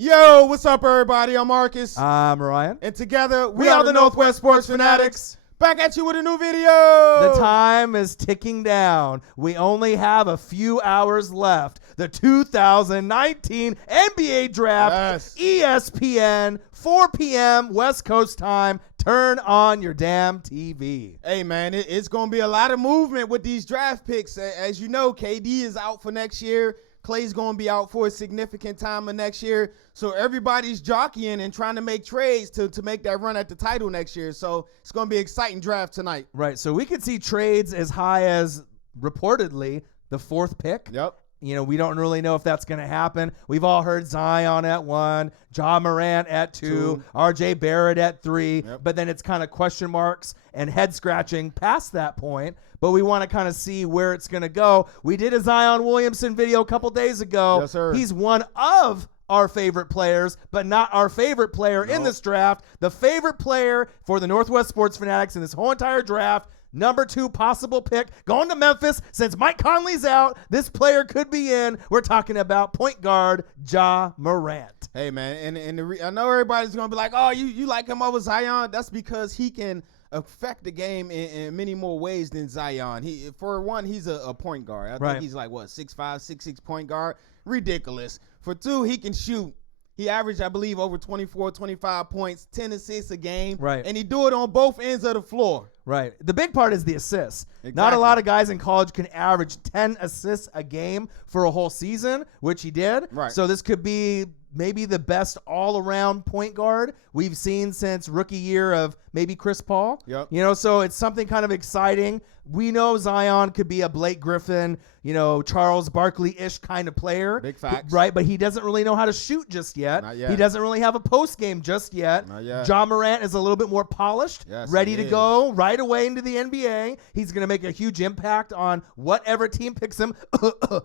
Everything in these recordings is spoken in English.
Yo, what's up, everybody? I'm Marcus. I'm Ryan. And together, we are the Northwest Sports Fanatics. Back at you with a new video. The time is ticking down. We only have a few hours left. The 2019 NBA Draft, Yes. ESPN, 4 p.m. West Coast time. Turn on your damn TV. Hey, man, it's going to be a lot of movement with these draft picks. As you know, KD is out for next year. Clay's going to be out for a significant time of next year. So everybody's jockeying and trying to make trades to make that run at the title next year. So it's going to be an exciting draft tonight. Right, so we could see trades as high as, reportedly, the 4th pick. Yep. You know, we don't really know if that's going to happen. We've all heard Zion at 1, Ja Morant at 2, RJ Barrett at 3, but then it's kind of question marks and head scratching past that point. But we want to kind of see where it's going to go. We did a Zion Williamson video a couple days ago. Yes, sir. He's one of our favorite players, but not our favorite player in this draft. The favorite player for the Northwest Sports Fanatics in this whole entire draft, number 2 possible pick, going to Memphis. Since Mike Conley's out, this player could be in. We're talking about point guard Ja Morant. Hey, man, and I know everybody's going to be like, oh, you like him over Zion. That's because he can affect the game in many more ways than Zion. For one, he's a point guard. I think he's like, 6'5", 6'6" point guard. Ridiculous. For 2, he can shoot. He averaged, I believe, over 24, 25 points, 10 assists a game. Right. And he do it on both ends of the floor. Right. The big part is the assists. Exactly. Not a lot of guys in college can average 10 assists a game for a whole season, which he did. Right. So this could be maybe the best all-around point guard we've seen since rookie year of maybe Chris Paul. Yep. You know, so it's something kind of exciting. We know Zion could be a Blake Griffin, Charles Barkley-ish kind of player. Big facts. Right, but he doesn't really know how to shoot just yet. Not yet. He doesn't really have a post game just yet. Not yet. Ja Morant is a little bit more polished, ready to go right away into the NBA. He's going to make a huge impact on whatever team picks him.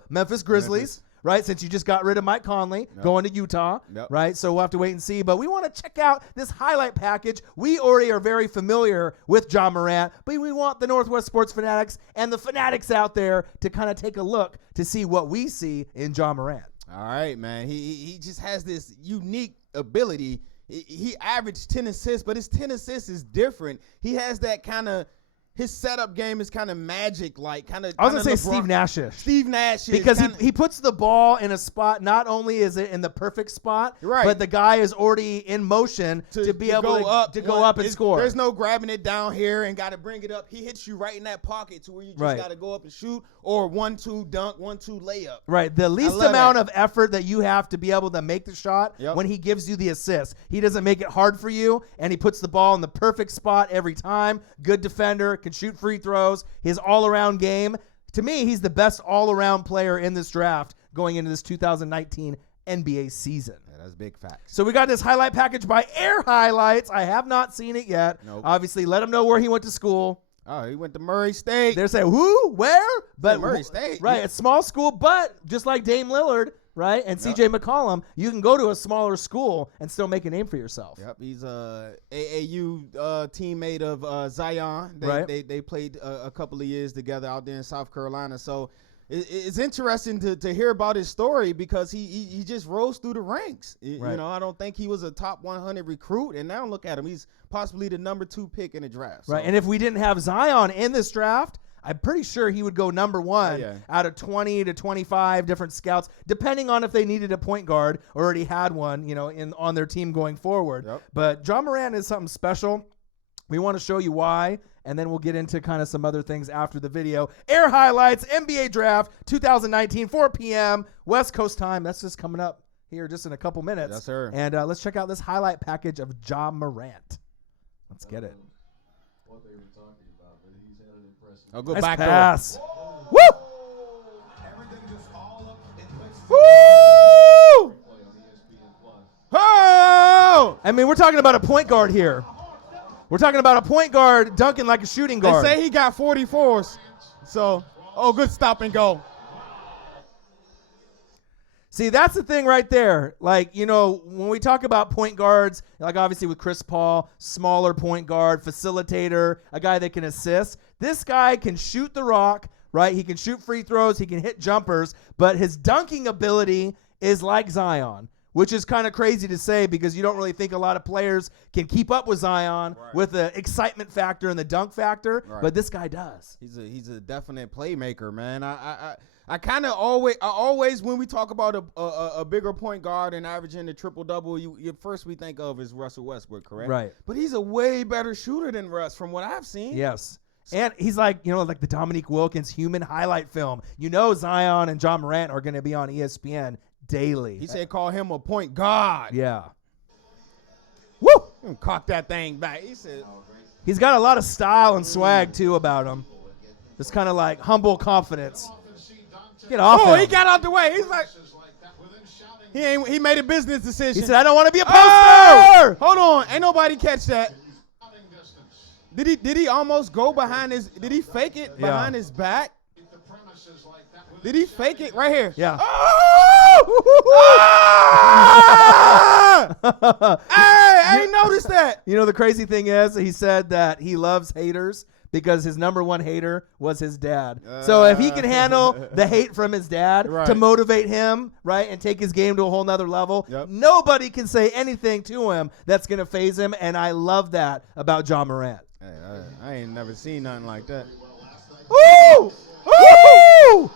Memphis Grizzlies. Right, since you just got rid of Mike Conley, going to Utah, right? So we'll have to wait and see. But we want to check out this highlight package. We already are very familiar with Ja Morant, but we want the Northwest Sports Fanatics and the fanatics out there to kind of take a look to see what we see in Ja Morant. All right, man. He just has this unique ability. He averaged 10 assists, but his 10 assists is different. He has that kind of – his setup game is kind of magic-like. I was going to say Steve Nash-ish. Steve Nash. Because he puts the ball in a spot, not only is it in the perfect spot, but the guy is already in motion to be able to go up and score. There's no grabbing it down here and got to bring it up. He hits you right in that pocket to where you just got to go up and shoot, or 1-2 dunk, 1-2 layup. Right. The least amount of effort that you have to be able to make the shot when he gives you the assist. He doesn't make it hard for you, and he puts the ball in the perfect spot every time. Good defender. Can shoot free throws. His all-around game. To me, he's the best all-around player in this draft going into this 2019 NBA season. Yeah, that's big facts. So we got this highlight package by Air Highlights. I have not seen it yet. Nope. Obviously, let him know where he went to school. Oh, he went to Murray State. They're saying, who? Where? But Murray State. Right, it's small school, but just like Dame Lillard, right, and CJ McCollum, you can go to a smaller school and still make a name for yourself. Yep, he's a AAU teammate of Zion. They played a couple of years together out there in South Carolina. So it's interesting to hear about his story because he just rose through the ranks. Right. I don't think he was a top 100 recruit, and now look at him. He's possibly the number 2 pick in the draft. Right, and if we didn't have Zion in this draft, I'm pretty sure he would go number 1 out of 20 to 25 different scouts, depending on if they needed a point guard or already had one, on their team going forward. Yep. But Ja Morant is something special. We want to show you why, and then we'll get into kind of some other things after the video. Air Highlights, NBA Draft 2019, 4 p.m. West Coast time. That's just coming up here just in a couple minutes. Yes, sir. And let's check out this highlight package of Ja Morant. Let's get it. What they were talking about, but he's had an impressive. Oh, go Nice back pass. door. Woo! Everything just all up in places. Woo! Play on ESPN Plus. Oh! I mean, we're talking about a point guard here. We're talking about a point guard dunking like a shooting guard. They say he got 44s. So, good stop and go. See, that's the thing right there. Like, when we talk about point guards, like obviously with Chris Paul, smaller point guard, facilitator, a guy that can assist. This guy can shoot the rock, right? He can shoot free throws. He can hit jumpers. But his dunking ability is like Zion, which is kind of crazy to say because you don't really think a lot of players can keep up with Zion with the excitement factor and the dunk factor, but this guy does. He's a definite playmaker, man. I kind of always when we talk about a bigger point guard and averaging the triple-double, you first we think of is Russell Westbrook, correct? Right. But he's a way better shooter than Russ from what I've seen. Yes. And he's like, like the Dominique Wilkins human highlight film. Zion and John Morant are going to be on ESPN daily. He said call him a point guard. Yeah. Woo! Cock that thing back. He said he's got a lot of style and swag, too, about him. It's kind of like humble confidence. Get off him. He got out the way. He's like, he made a business decision. He said, I don't want to be a poster. Oh! Hold on. Ain't nobody catch that. Did he almost go behind his? Did he fake it behind his back? Did he fake it right here? Yeah. Oh! Hey, I ain't noticed that. The crazy thing is, he said that he loves haters because his number one hater was his dad. So if he can handle the hate from his dad to motivate him, and take his game to a whole nother level, nobody can say anything to him that's going to faze him, and I love that about John Morant. Hey, I ain't never seen nothing like that. Woo! Woo!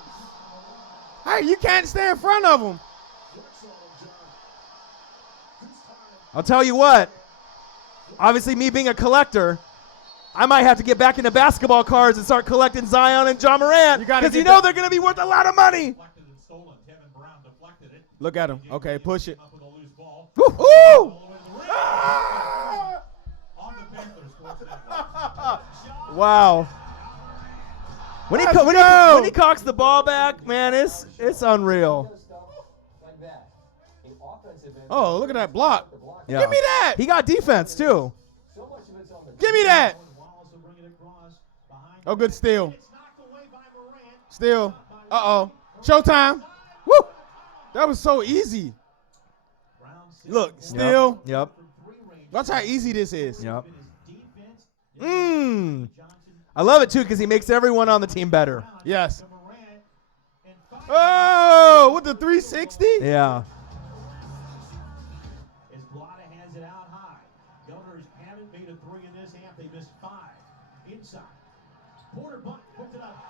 Hey, you can't stay in front of him. I'll tell you what. Obviously, me being a collector, I might have to get back into basketball cards and start collecting Zion and John Morant because they're going to be worth a lot of money. Look at him. Okay, push it. Woo! Wow. When he cocks the ball back, man, it's unreal. Oh, look at that block. Yeah. Give me that. He got defense, too. Give me that. Oh, good steal. Steal. Uh-oh. Showtime. Woo. That was so easy. Look, steal. Yep. Watch how easy this is. Yep. I love it, too, because he makes everyone on the team better. Yes. Oh, with the 360? Yeah.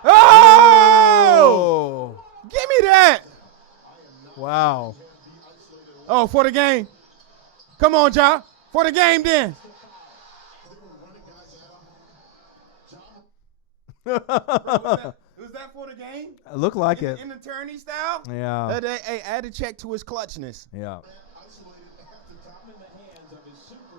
Oh! Give me that. Wow. Oh, for the game. Come on, Ja. For the game, then. Was that for the game? It looked like it. In the tourney style? Yeah. Hey, add a check to his clutchness. Yeah.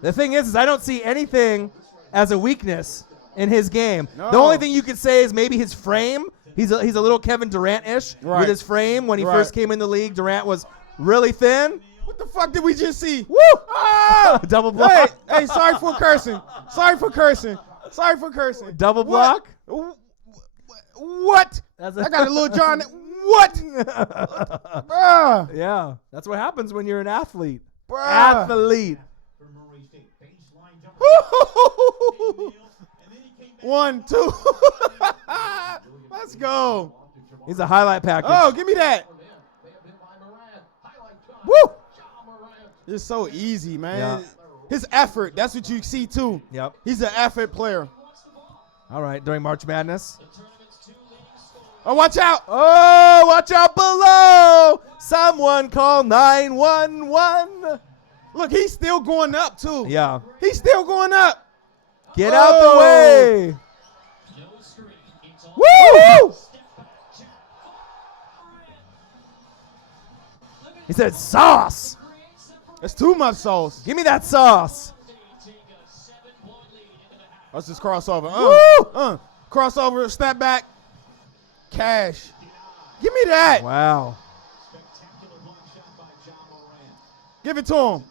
The thing is I don't see anything as a weakness in his game. No. The only thing you could say is maybe his frame. He's a little Kevin Durant-ish with his frame. When he first came in the league, Durant was really thin. What the fuck did we just see? Woo! Ah! Double block. Hey, sorry for cursing. Double block? What? I got a little John. What? Bruh. Yeah, that's what happens when you're an athlete. Bruh. Athlete. 1, 2. Let's go. He's a highlight package. Oh, give me that. Woo. It's so easy, man. Yeah. His effort, that's what you see, too. Yep. He's an effort player. All right, during March Madness. Oh, watch out. Oh, watch out below. Someone call 911. Look, he's still going up, too. Yeah. He's still going up. Get out the way. Woo! He said sauce. That's too much sauce. Give me that sauce. Let's just crossover. Woo! Crossover, step back. Cash. Give me that. Wow. Give it to him.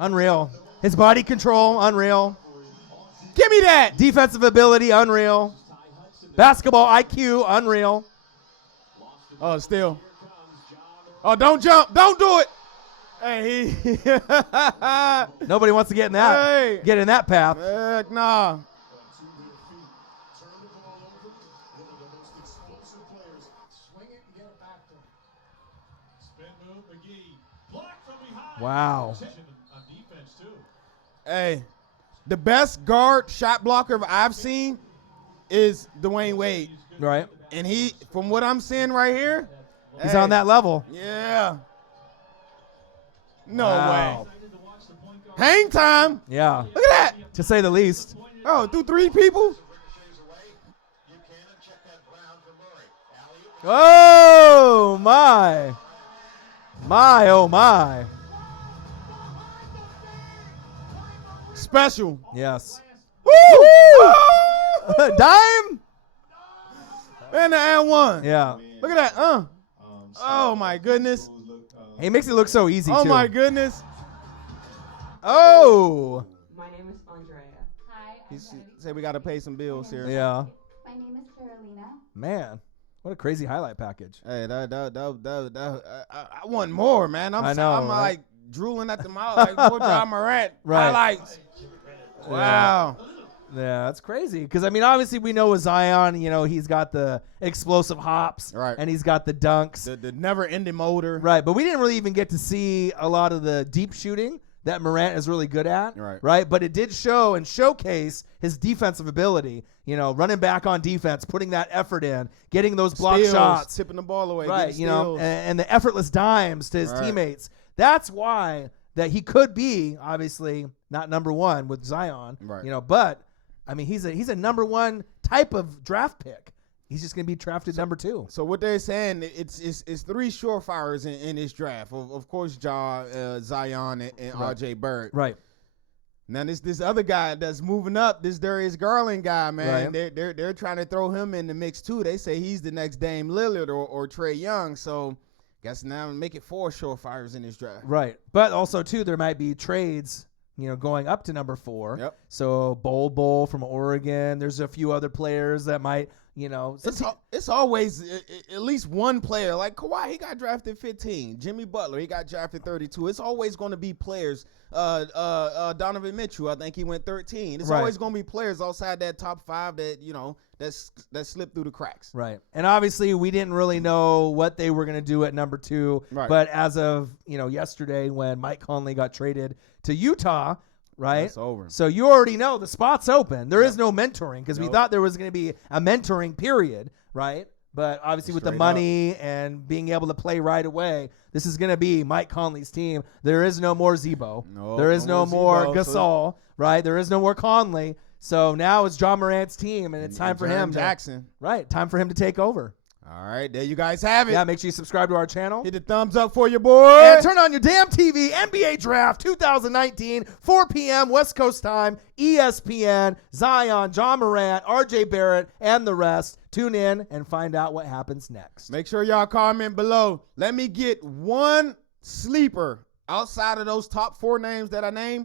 Unreal. His body control, unreal. Give me that. Defensive ability, unreal. Basketball IQ, unreal. Oh, still. Oh, don't jump. Don't do it. Hey, Nobody wants to get in that. Hey. Get in that path. Heck nah. Wow. Hey, the best guard shot blocker I've seen is Dwayne Wade. Right. And he, from what I'm seeing right here, he's on that level. Yeah. No Wow. way. Hang time. Yeah. Look at that. To say the least. Oh, through 3 people? Oh, my. My, oh, my. Special. Yes. Woo! Dime? And the and one. Yeah. Look at that. Oh, my goodness. He makes it look so easy, Oh, too. my goodness. Oh. My name is Andrea. Hi, He said we got to pay some bills here. Yeah. my name is Carolina. Man. What a crazy highlight package. Hey, I want more, man. I know, I'm right? like drooling at the mouth like more John Morant Right. highlights. Wow. Yeah, that's crazy. Because, I mean, obviously we know with Zion, you know, he's got the explosive hops. Right. And he's got the dunks. The never-ending motor. Right. But we didn't really even get to see a lot of the deep shooting that Morant is really good at. Right. But it did show and showcase his defensive ability, you know, running back on defense, putting that effort in, getting those block Steals, shots. tipping the ball away. Right. getting You know, steals. and the effortless dimes to his teammates. That's why that he could be, obviously, not number one with Zion. Right. You know, but, I mean, he's a number one type of draft pick. He's just going to be drafted number 2. So what they're saying, it's 3 surefires in this draft. Of course, Zion, and R.J. Barrett. Right. Now this other guy that's moving up, this Darius Garland guy, man. Right. They're trying to throw him in the mix too. They say he's the next Dame Lillard or Trae Young. So guess now make it 4 surefires in this draft. Right. But also, too, there might be trades, you know, going up to number 4. Yep. So Bol from Oregon. There's a few other players that might, you know. It's always at least one player. Like Kawhi, he got drafted 15. Jimmy Butler, he got drafted 32. It's always going to be players. Donovan Mitchell, I think he went 13. It's always going to be players outside that top 5 that, you know, that slipped through the cracks. Right. And obviously we didn't really know what they were going to do at number 2. Right. But as of, you know, yesterday when Mike Conley got traded to Utah, right? It's over. So you already know the spot's open. There is no mentoring because we thought there was going to be a mentoring period, right? But obviously with the money and being able to play right away, this is going to be Mike Conley's team. There is no more Zebo. There is no more Gasol, right? There is no more Conley. So now it's John Morant's team, and it's time for him. Jackson. Right. Time for him to take over. All right, there you guys have it. Yeah, make sure you subscribe to our channel. Hit the thumbs up for your boy. And turn on your damn TV. NBA Draft 2019, 4 p.m. West Coast time, ESPN, Zion, John Morant, R.J. Barrett, and the rest. Tune in and find out what happens next. Make sure y'all comment below. Let me get one sleeper outside of those top 4 names that I named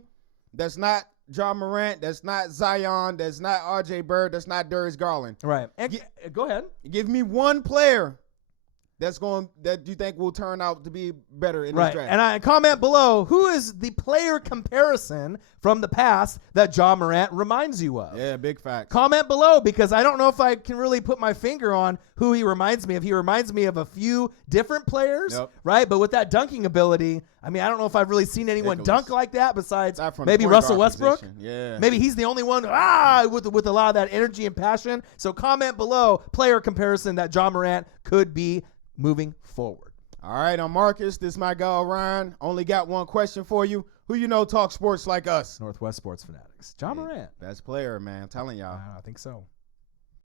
that's not John Morant, that's not Zion, that's not R.J. Barrett, that's not Darius Garland. Right. And go ahead. Give me one player that you think will turn out to be better in this draft. And I comment below, who is the player comparison from the past that John Morant reminds you of? Yeah, big fact. Comment below because I don't know if I can really put my finger on who he reminds me of. He reminds me of a few different players, right? But with that dunking ability, I mean, I don't know if I've really seen anyone dunk like that besides maybe Russell Westbrook. Yeah. Maybe he's the only one with a lot of that energy and passion. So comment below player comparison that John Morant could be moving forward. All right, I'm Marcus. This is my guy, Ryan. Only got one question for you. Who you know talk sports like us? Northwest Sports Fanatics. John Morant. Best player, man. I'm telling y'all. I think so.